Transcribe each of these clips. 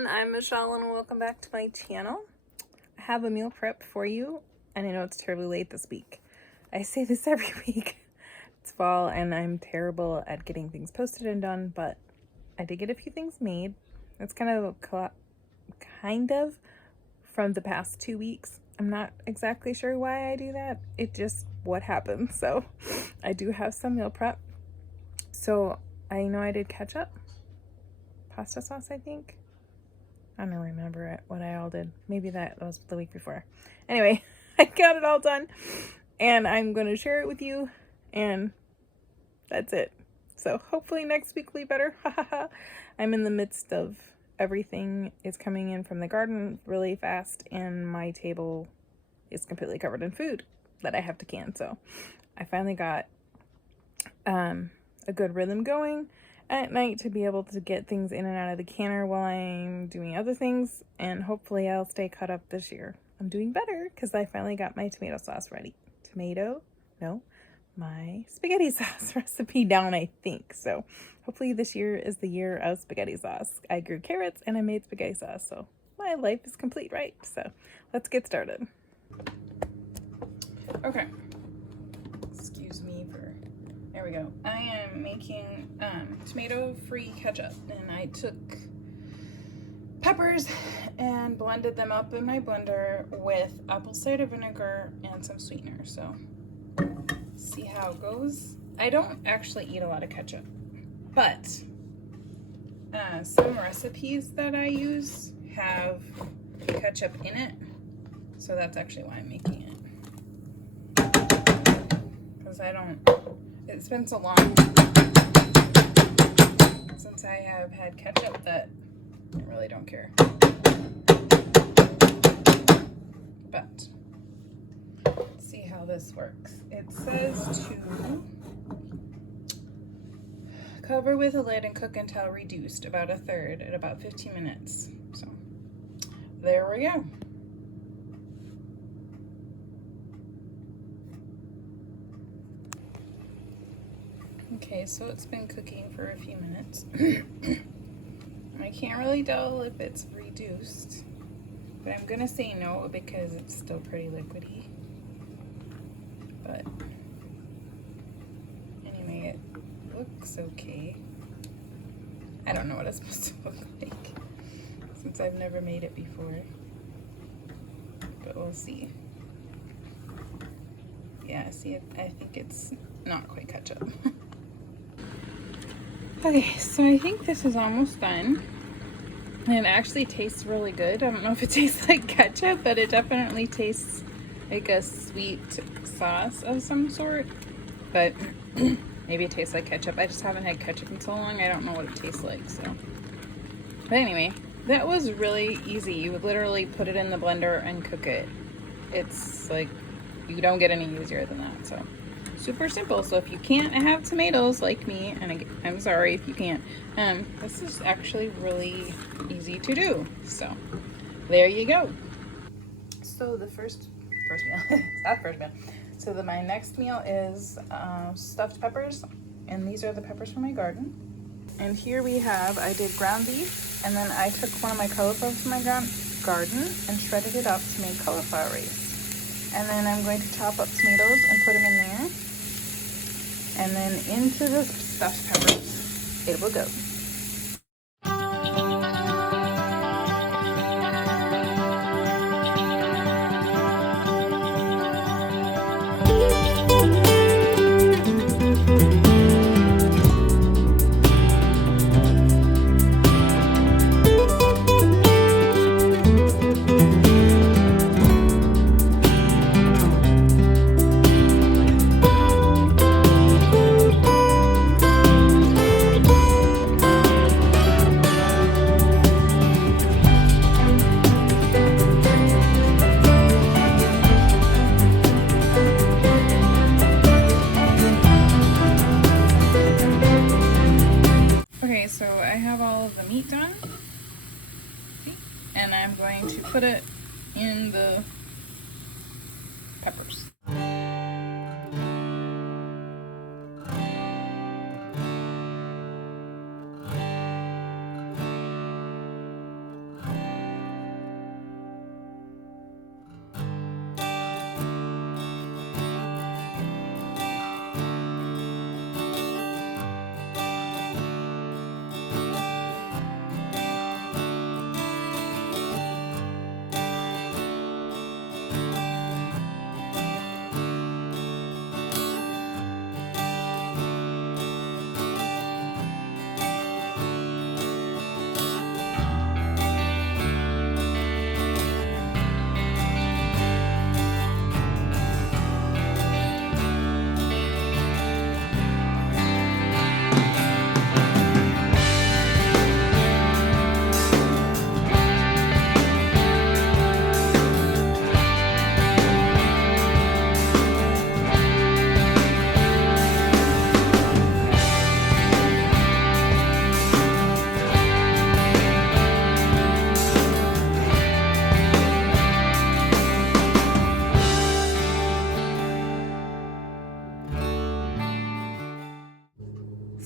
everyone, I'm Michelle and welcome back to my channel. I have a meal prep for you, and I know it's terribly late this week. I say this every week. It's fall and I'm terrible at getting things posted and done, but I did get a few things made. It's kind of from the past 2 weeks. I'm not exactly sure why I do that. It just what happened. So I do have some meal prep. So I know I did ketchup, pasta sauce, I think. I don't remember what I all did. Maybe that was the week before. Anyway, I got it all done and I'm going to share it with you, and that's it. So hopefully next week will be better. I'm in the midst of everything is coming in from the garden really fast, and my table is completely covered in food that I have to can. So I finally got a good rhythm going at night to be able to get things in and out of the canner while I'm doing other things, and hopefully I'll stay caught up this year. I'm doing better because I finally got my tomato sauce ready. My spaghetti sauce recipe down, I think. So hopefully this year is the year of spaghetti sauce. I grew carrots and I made spaghetti sauce, so my life is complete, right? So let's get started. Okay. Excuse me for... There we go. I am making tomato-free ketchup, and I took peppers and blended them up in my blender with apple cider vinegar and some sweetener. So see how it goes. I don't actually eat a lot of ketchup, but some recipes that I use have ketchup in it, so that's actually why I'm making it. Because it's been so long since I have had ketchup that I really don't care. But let's see how this works. It says to cover with a lid and cook until reduced about a third at about 15 minutes. So there we go. Okay, so it's been cooking for a few minutes. I can't really tell if it's reduced, but I'm gonna say no because it's still pretty liquidy. But anyway, it looks okay. I don't know what it's supposed to look like since I've never made it before, but we'll see. Yeah, see, I think it's not quite ketchup. Okay, so I think this is almost done. And it actually tastes really good. I don't know if it tastes like ketchup, but it definitely tastes like a sweet sauce of some sort. But maybe it tastes like ketchup. I just haven't had ketchup in so long, I don't know what it tastes like, so. But anyway, that was really easy. You would literally put it in the blender and cook it. It's like, you don't get any easier than that, so. Super simple. So if you can't have tomatoes like me, and I'm sorry if you can't, this is actually really easy to do. So there you go. So the first meal, not first meal. So my next meal is stuffed peppers, and these are the peppers from my garden. And here we have, I did ground beef, and then I took one of my cauliflower from my garden and shredded it up to make cauliflower rice. And then I'm going to chop up tomatoes and put them in there. And then into the stuffed peppers it will go. Okay, so I have all of the meat done, and I'm going to put it in the peppers.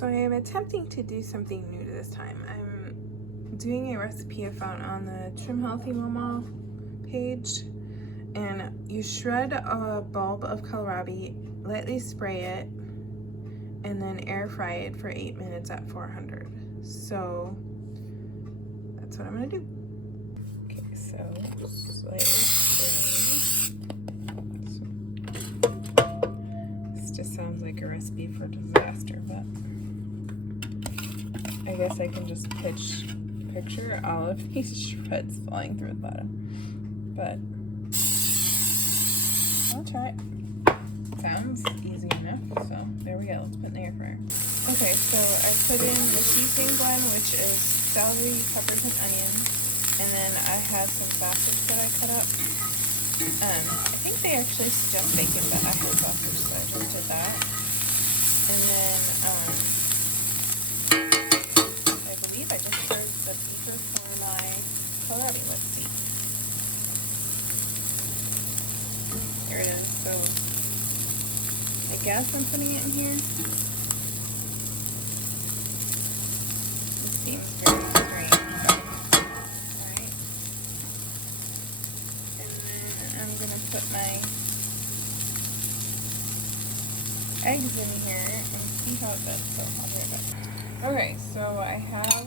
So I am attempting to do something new this time. I'm doing a recipe I found on the Trim Healthy Mama page, and you shred a bulb of kohlrabi, lightly spray it, and then air fry it for 8 minutes at 400. So that's what I'm gonna do. Okay, so slightly spray. This just sounds like a recipe for disaster, but I guess I can just picture all of these shreds falling through the bottom. But I'll try it. Sounds easy enough, so there we go. Let's put in the air fryer. Okay, so I put in the seasoning blend, which is celery, peppers, and onions, and then I had some sausage that I cut up. I think they actually suggest bacon, but I had sausage, so I just did that. And then I believe I just stirred the beaker for my kohlrabi. Let's see. There it is. So I guess I'm putting it in here. This seems very strange. Alright. And then I'm going to put my eggs in here and see how it does. So I'll be right back. Okay, so I have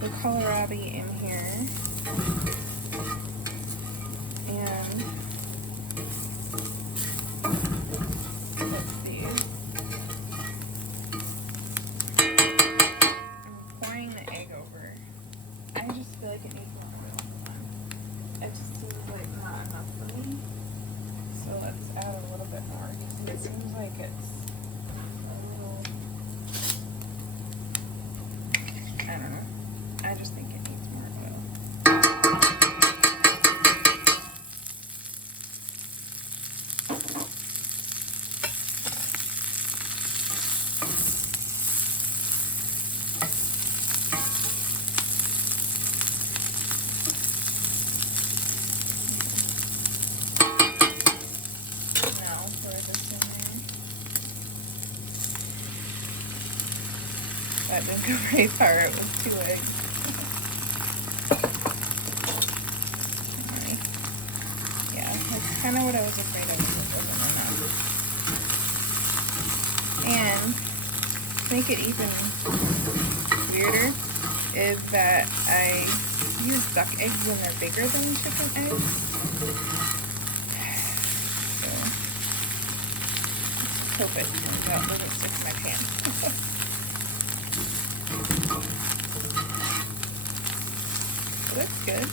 the kohlrabi in here. And like it needs more oil. It just seems like not enough for me. So let's add a little bit more. It seems like it's a little, I don't know. I just think it needs more oil. That didn't go very far, it was 2 eggs. Right. Yeah, that's kind of what I was afraid of. It wasn't enough. And to make it even weirder is that I use duck eggs and they're bigger than chicken eggs. So let's hope it turns out doesn't stick to my pan. Looks good.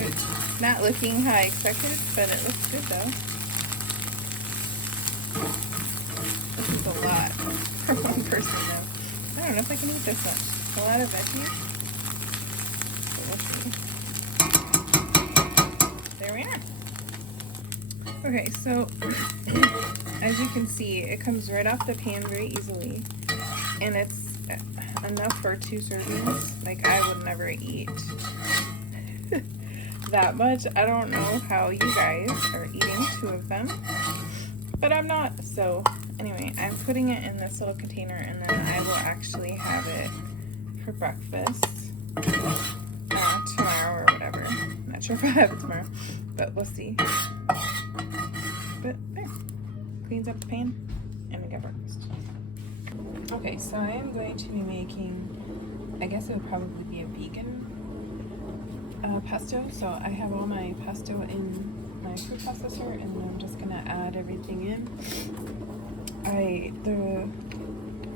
It's not looking how I expected, but it looks good though. This is a lot for one person though. I don't know if I can eat this much. A lot of veggies. So we'll see. There we are. Okay, so as you can see, it comes right off the pan very easily, and it's enough for 2 servings. Like, I would never eat that much. I don't know how you guys are eating 2 of them, but I'm not. So anyway, I'm putting it in this little container, and then I will actually have it for breakfast tomorrow or whatever. I'm not sure if I'll have it tomorrow, but we'll see. But there, cleans up the pan, and we got breakfast. Okay, so I am going to be making, I guess it would probably be a vegan pesto. So I have all my pesto in my food processor, and then I'm just gonna add everything in. The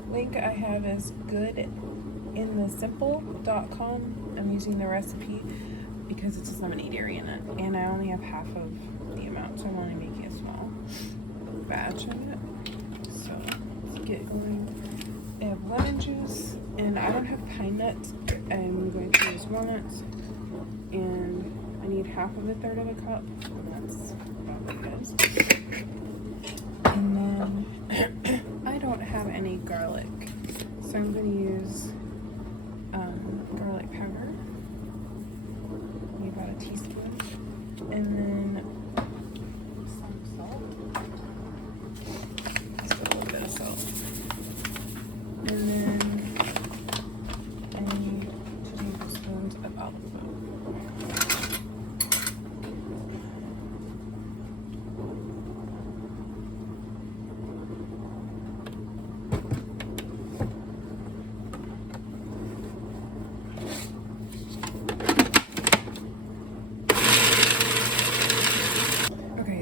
link I have is goodinthesimple.com. I'm using the recipe because it's just lemonade dairy in it, and I only have half of the amount, so I'm only making a small batch of it. So let's get going. I have lemon juice, and I don't have pine nuts. I'm going to use walnuts, and I need half of a third of a cup, and that's about what it is. And then I don't have any garlic, so I'm going to use garlic powder. about a teaspoon. And then some salt. Just a little bit of salt. And then I need 2 tablespoons of olive oil.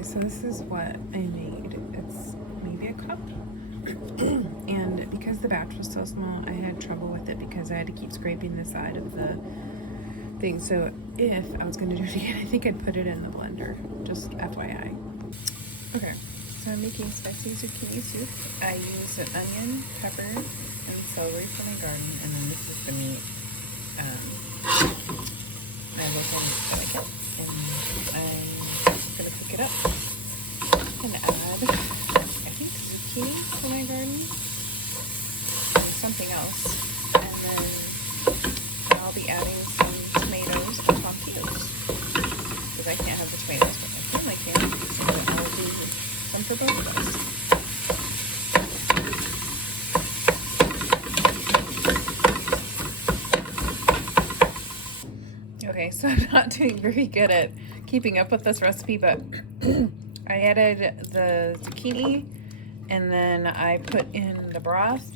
So this is what I made. It's maybe a cup. And because the batch was so small, I had trouble with it because I had to keep scraping the side of the thing. So if I was going to do it again, I think I'd put it in the blender. Just FYI. Okay, so I'm making spicy zucchini soup. I use an onion, pepper, and celery from my garden. And then this is the meat. I look on like it. And I'm going to cook it up. I'm going to add, I think, zucchini from my garden and something else. And then I'll be adding some tomatoes and tortillas because I can't have the tomatoes, but my family can. So I'll do some for both of us. Okay, so I'm not doing very good at keeping up with this recipe, but I added the zucchini and then I put in the broth.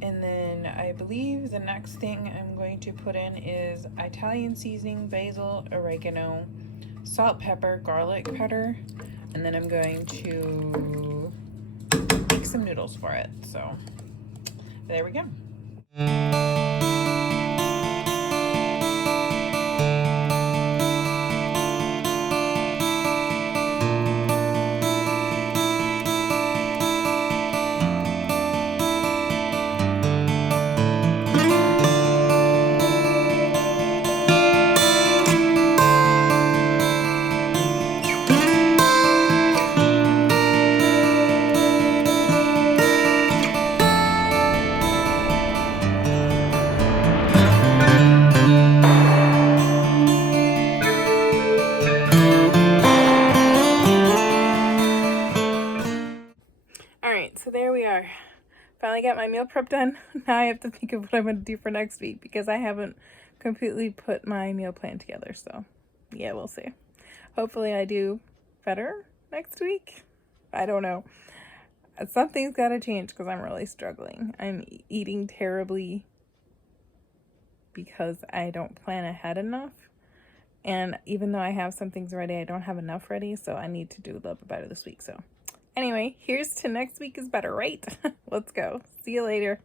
And then I believe the next thing I'm going to put in is Italian seasoning, basil, oregano, salt, pepper, garlic powder. And then I'm going to make some noodles for it. So there we go. So there we are. Finally got my meal prep done. Now I have to think of what I'm going to do for next week because I haven't completely put my meal plan together. So yeah, we'll see. Hopefully I do better next week. I don't know. Something's got to change because I'm really struggling. I'm eating terribly because I don't plan ahead enough. And even though I have some things ready, I don't have enough ready. So I need to do a little bit better this week. So anyway, here's to next week is better, right? Let's go. See you later.